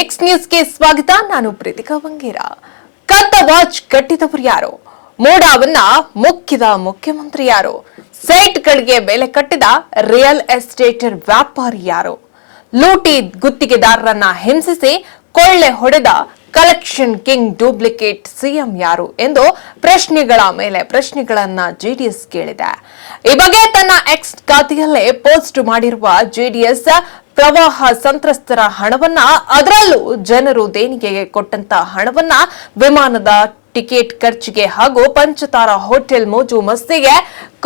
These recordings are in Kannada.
ನೆಕ್ಸ್ಟ್ ನ್ಯೂಸ್ಗೆ ಸ್ವಾಗತ. ನಾನು ಪ್ರೀತಿಕಾ ಬಂಗೇರ. ಕದ್ದ ವಾಚ್ ಕಟ್ಟಿದವರು ಯಾರು? ಮೋಡಾವನ್ನ ಮುಕ್ಕಿದ ಮುಖ್ಯಮಂತ್ರಿ ಯಾರು? ಸೈಟ್ಗಳಿಗೆ ಬೆಲೆ ಕಟ್ಟಿದ ರಿಯಲ್ ಎಸ್ಟೇಟ್ ವ್ಯಾಪಾರಿ ಯಾರು? ಲೂಟಿ ಗುತ್ತಿಗೆದಾರರನ್ನ ಹಿಂಸಿಸಿ ಕೊಳ್ಳೆ ಹೊಡೆದ ಕಲೆಕ್ಷನ್ ಕಿಂಗ್ ಡೂಪ್ಲಿಕೇಟ್ ಸಿಎಂ ಯಾರು ಎಂದು ಪ್ರಶ್ನೆಗಳ ಮೇಲೆ ಪ್ರಶ್ನೆಗಳನ್ನ ಜೆಡಿಎಸ್ ಕೇಳಿದೆ. ಈ ಬಗ್ಗೆ ತನ್ನ ಎಕ್ಸ್ ಖಾತೆಯಲ್ಲೇ ಪೋಸ್ಟ್ ಮಾಡಿರುವ ಜೆಡಿಎಸ್ ಪ್ರವಾಹ ಸಂತ್ರಸ್ತರ ಹಣವನ್ನ, ಅದರಲ್ಲೂ ಜನರು ದೇಣಿಗೆಗೆ ಕೊಟ್ಟಂತ ಹಣವನ್ನ ವಿಮಾನದ ಟಿಕೆಟ್ ಖರ್ಚಿಗೆ ಹಾಗೂ ಪಂಚತಾರ ಹೋಟೆಲ್ ಮೋಜು ಮಸ್ತಿಗೆ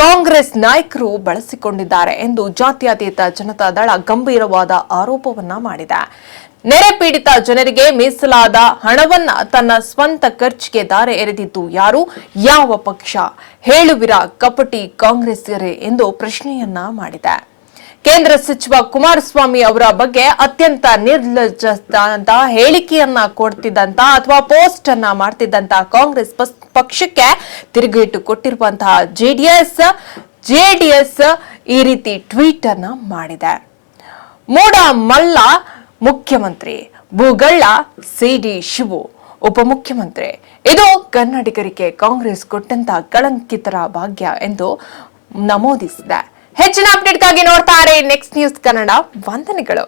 ಕಾಂಗ್ರೆಸ್ ನಾಯಕರು ಬಳಸಿಕೊಂಡಿದ್ದಾರೆ ಎಂದು ಜಾತ್ಯತೀತ ಜನತಾ ದಳ ಗಂಭೀರವಾದ ಆರೋಪವನ್ನ ಮಾಡಿದೆ. ನೆರೆ ಪೀಡಿತ ಜನರಿಗೆ ಮೀಸಲಾದ ಹಣವನ್ನ ತನ್ನ ಸ್ವಂತ ಖರ್ಚಿಗೆ ದಾರೆ ಎರೆದಿದ್ದು ಯಾರು? ಯಾವ ಪಕ್ಷ? ಹೇಳುವಿರಾ ಕಪಟಿ ಕಾಂಗ್ರೆಸ್ಸರೇ ಎಂದು ಪ್ರಶ್ನೆಯನ್ನ ಮಾಡಿದೆ. ಕೇಂದ್ರ ಸಚಿವ ಕುಮಾರಸ್ವಾಮಿ ಅವರ ಬಗ್ಗೆ ಅತ್ಯಂತ ನಿರ್ಲಜ್ಜ ಹೇಳಿಕೆಯನ್ನ ಕೊಡ್ತಿದ್ದಂತ ಅಥವಾ ಪೋಸ್ಟ್ ಅನ್ನ ಮಾಡ್ತಿದ್ದಂತ ಕಾಂಗ್ರೆಸ್ ಪಕ್ಷಕ್ಕೆ ತಿರುಗೇಟು ಕೊಟ್ಟಿರುವಂತಹ ಜೆಡಿಎಸ್ ಈ ರೀತಿ ಟ್ವೀಟ್ ಅನ್ನ ಮಾಡಿದೆ. ಮೂಡ ಮಲ್ಲ ಮುಖ್ಯಮಂತ್ರಿ, ಭೂಗಳ್ಳ ಸಿಡಿ ಶಿವು ಉಪಮುಖ್ಯಮಂತ್ರಿ. ಇದು ಕನ್ನಡಿಗರಿಗೆ ಕಾಂಗ್ರೆಸ್ ಕೊಟ್ಟಂತ ಕಳಂಕಿತರ ಭಾಗ್ಯ ಎಂದು ನಮೂದಿಸಿದೆ. ಹೆಚ್ಚಿನ ಅಪ್ಡೇಟ್ಗಾಗಿ ನೋಡ್ತಾರೆ ನೆಕ್ಸ್ಟ್ ನ್ಯೂಸ್ ಕನ್ನಡ. ವಂದನೆಗಳು.